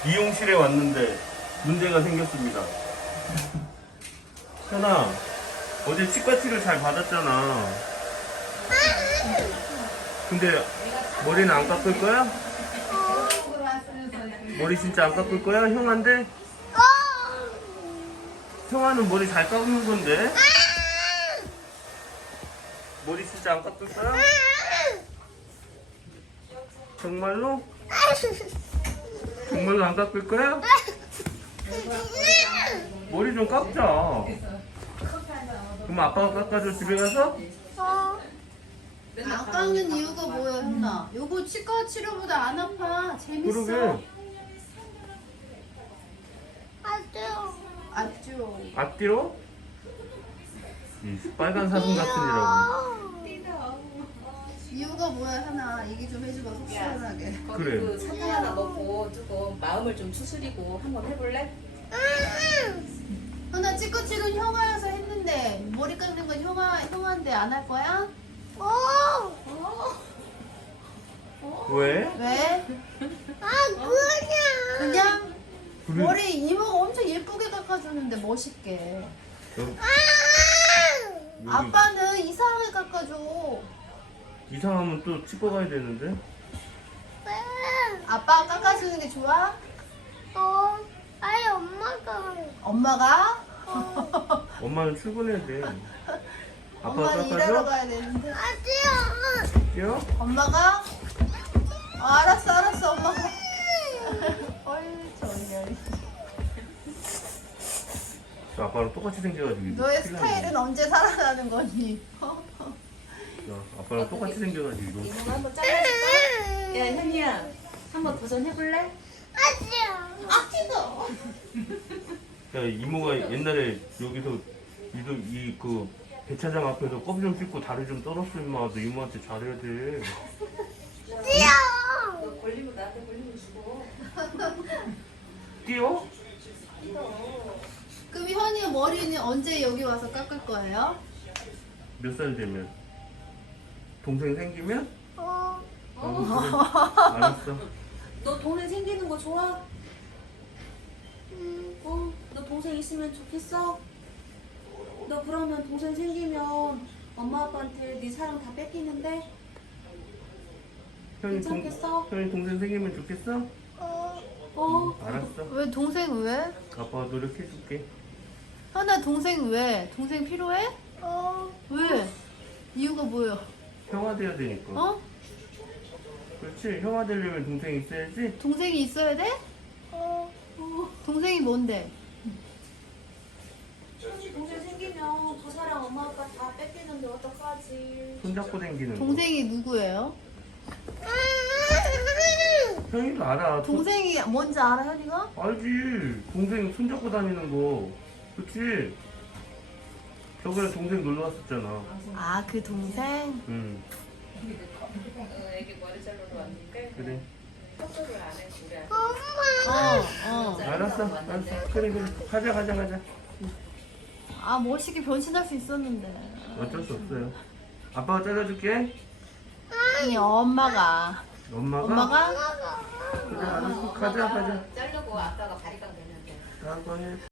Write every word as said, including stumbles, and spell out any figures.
미용실에 왔는데 문제가 생겼습니다. 현아, 어제 치과치료 잘 받았잖아. 근데 머리는 안 깎을 거야? 머리 진짜 안 깎을 거야? 형한테? 형아는 머리 잘 깎는 건데? 머리 진짜 안 깎을 거야? 정말로? 정말로 안 깎을 거야? 머리 좀 깎자. 그럼 아빠가 깎아줘, 집에 가서? 안 깎는 이유가 뭐야, 현아? 요거 치과 치료보다 안 아파. 재밌어. 그러게. 아쭈. 앞뒤로? 이 빨간 사슴 같은 이라고. 이유가 뭐야, 현아? 얘기 좀 해줘봐, 속 시원하게. 거기 그래. 그 사진 하나 넣고 조금 마음을 좀 추스리고 한번 해볼래? 현아, 치과 치료는 형아여서 했는데 머리 깎는 건 형아, 형아인데 안 할 거야? 왜? 왜? 그냥 그래. 머리 이모가 엄청 예쁘게 깎아주는데 멋있게. 여기, 아빠는 이상하게 깎아줘. 이상하면 또 치과 가야 되는데? 아빠가 깎아주는 게 좋아? 어, 아니 엄마가. 엄마가? 엄마는 출근해야 돼. 아빠가 엄마는 일하러 깎아줘? 가야 되는데. 아니야. 뛰어? 엄마가? 어, 알았어, 알았어, 엄마가. 어이, 저리. 저 아빠랑 똑같이 생겨가지고. 이거 너의 큰일 스타일은 났네. 언제 살아나는 거니? 야, 아빠랑 똑같이 생겨가지고 이거. 이모가 한번 잘라줄까? 야 현이야 한번 도전해볼래? 아니야. 야, 이모가 옛날에 여기서 이도 이그 배차장 앞에서 껌 좀 씹고 다리 좀 떨었어 임마. 너 이모한테 잘해야 돼. 뛰어. 너 걸리면 나한테 걸리면 죽어. 뛰어? 그럼 현이 머리는 언제 여기 와서 깎을 거예요? 몇 살 되면? 동생 생기면? 어, 어, 그래. 알았어. 너 동생 생기는 거 좋아? 어? 너 동생 있으면 좋겠어? 너 그러면 동생 생기면 엄마 아빠한테 네 사랑 다 뺏기는데? 형이 동, 괜찮겠어? 형이 동생 생기면 좋겠어? 어, 어? 왜 알았어. 동생 왜? 아빠가 노력해줄게. 현아 동생 왜? 동생 필요해? 어, 왜? 이유가 뭐야? 형아 돼야 되니까. 어? 그렇지. 형아 되려면 동생 있어야지. 동생이 있어야 돼? 어, 동생이 뭔데? 동생 생기면 그 사랑 엄마 아빠 다 뺏기는데 어떡하지? 손잡고 다니는 거. 동생이 누구예요? 형이도 알아. 동... 동생이 뭔지 알아, 현이가? 알지. 동생 손잡고 다니는 거. 그치? 저번에 동생 놀러 왔었잖아. 아, 그 동생? 응. 어, 애기 머리 자르러 왔는데 그래. 턱소리를 안 해, 우리 아들. 어, 어. 알았어. 알았어. 그래, 그래. 가자, 가자, 가자. 아, 멋있게 변신할 수 있었는데. 어쩔 수 없어요. 아빠가 잘라줄게. 아니, 엄마가. 엄마가? 엄마가? 그래, 알았어. 가자, 가자. 자르고 아빠가 바리깡 되는데. 나도 해.